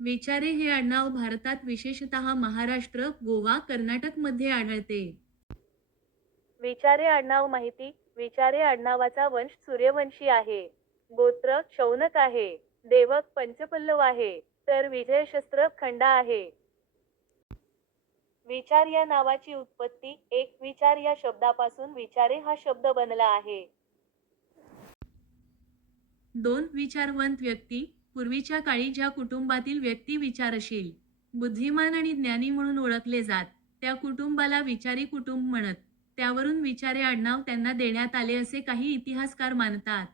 विचारे हे आडनाव भारतात विशेषतः महाराष्ट्र गोवा कर्नाटकमध्ये आढळते. विचारे आडनाव माहिती विचारे आडनावाचा वंश सूर्यवंशी आहे. गोत्र शौनक आहे. देवक पंचपल्लव आहे. तर विजयशस्त्र खंडा आहे. विचार या नावाची उत्पत्ती एक विचार या शब्दापासून विचारे हा शब्द बनला आहे. दोन विचारवंत व्यक्ती पूर्वीच्या काळी ज्या कुटुंबातील व्यक्ती विचारशील बुद्धिमान आणि ज्ञानी म्हणून ओळखले जात त्या कुटुंबाला विचारी कुटुंब म्हणत त्यावरून विचारे आडनाव त्यांना देण्यात आले असे काही इतिहासकार मानतात.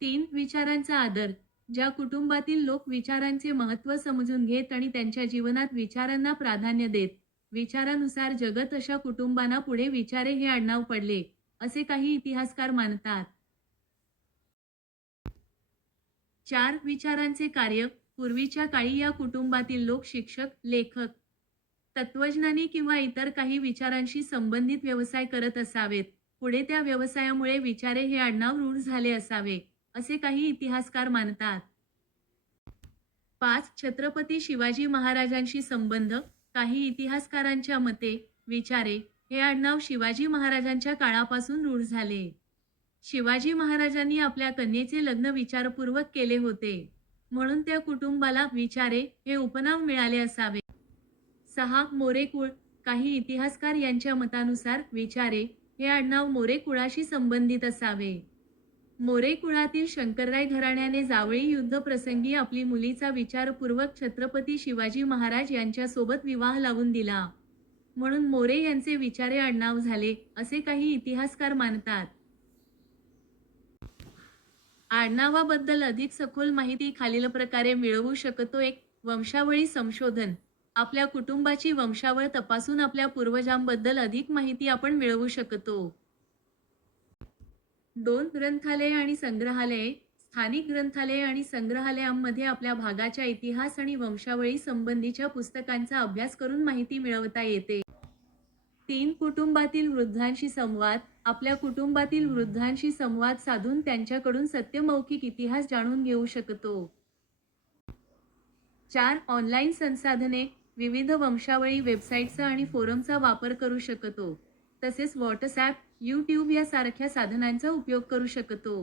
तीन विचारांचा आदर. ज्या कुटुंबातील लोक विचारांचे महत्त्व समजून घेत आणि त्यांच्या जीवनात विचारांना प्राधान्य देत विचारानुसार जगत अशा कुटुंबांना पुढे विचारे हे आडनाव पडले असे काही इतिहासकार मानतात. चार विचारांचे कार्य पूर्वीच्या काळी या कुटुंबातील लोक शिक्षक लेखक तत्वज्ञानी किंवा इतर काही विचारांशी संबंधित व्यवसाय करत असावेत. पुढे त्या व्यवसायामुळे विचारे हे आडनाव रूढ झाले असावे असे काही इतिहासकार मानतात. पाच छत्रपती शिवाजी महाराजांशी संबंध काही इतिहासकारांच्या मते विचारे हे आडनाव शिवाजी महाराजांच्या काळापासून रूढ झाले. शिवाजी महाराजांनी आपल्या कन्येचे लग्न विचारपूर्वक केले होते. म्हणून त्या कुटुंबाला विचारे हे उपनाव मिळाले असावे. सहा मोरेकुळ काही इतिहासकार यांच्या मतानुसार विचारे हे आडनाव मोरे कुळाशी संबंधित असावे. मोरे कुळातील शंकरराय घराण्याने जावळी युद्ध प्रसंगी आपली मुलीचा विचारपूर्वक छत्रपती शिवाजी महाराज यांच्यासोबत विवाह लावून दिला. म्हणून मोरे यांचे विचारे आडनाव झाले असे काही इतिहासकार मानतात. आडनावाबद्दल अधिक सखोल माहिती खालील प्रकारे मिळवू शकतो. एक वंशावळी संशोधन. आपल्या कुटुंबाची वंशावळ तपासून आपल्या पूर्वजांबद्दल अधिक माहिती आपण मिळवू शकतो. दोन ग्रंथालये आणि संग्रहालये. स्थानिक ग्रंथालये आणि संग्रहालयांमध्ये आपल्या भागाच्या इतिहास आणि वंशावळी संबंधीच्या पुस्तकांचा अभ्यास करून माहिती मिळवता येते. तीन कुटुंबातील वृद्धांशी संवाद आपल्या कुटुंबातील वृद्धांशी संवाद साधून त्यांच्याकडून सत्यमौखिक इतिहास जाणून घेऊ शकतो. चार ऑनलाईन संसाधने विविध वंशावळी वेबसाईटचा आणि फोरमचा वापर करू शकतो. तसेच व्हॉट्सॲप यूट्यूब यासारख्या साधनांचा उपयोग करू शकतो.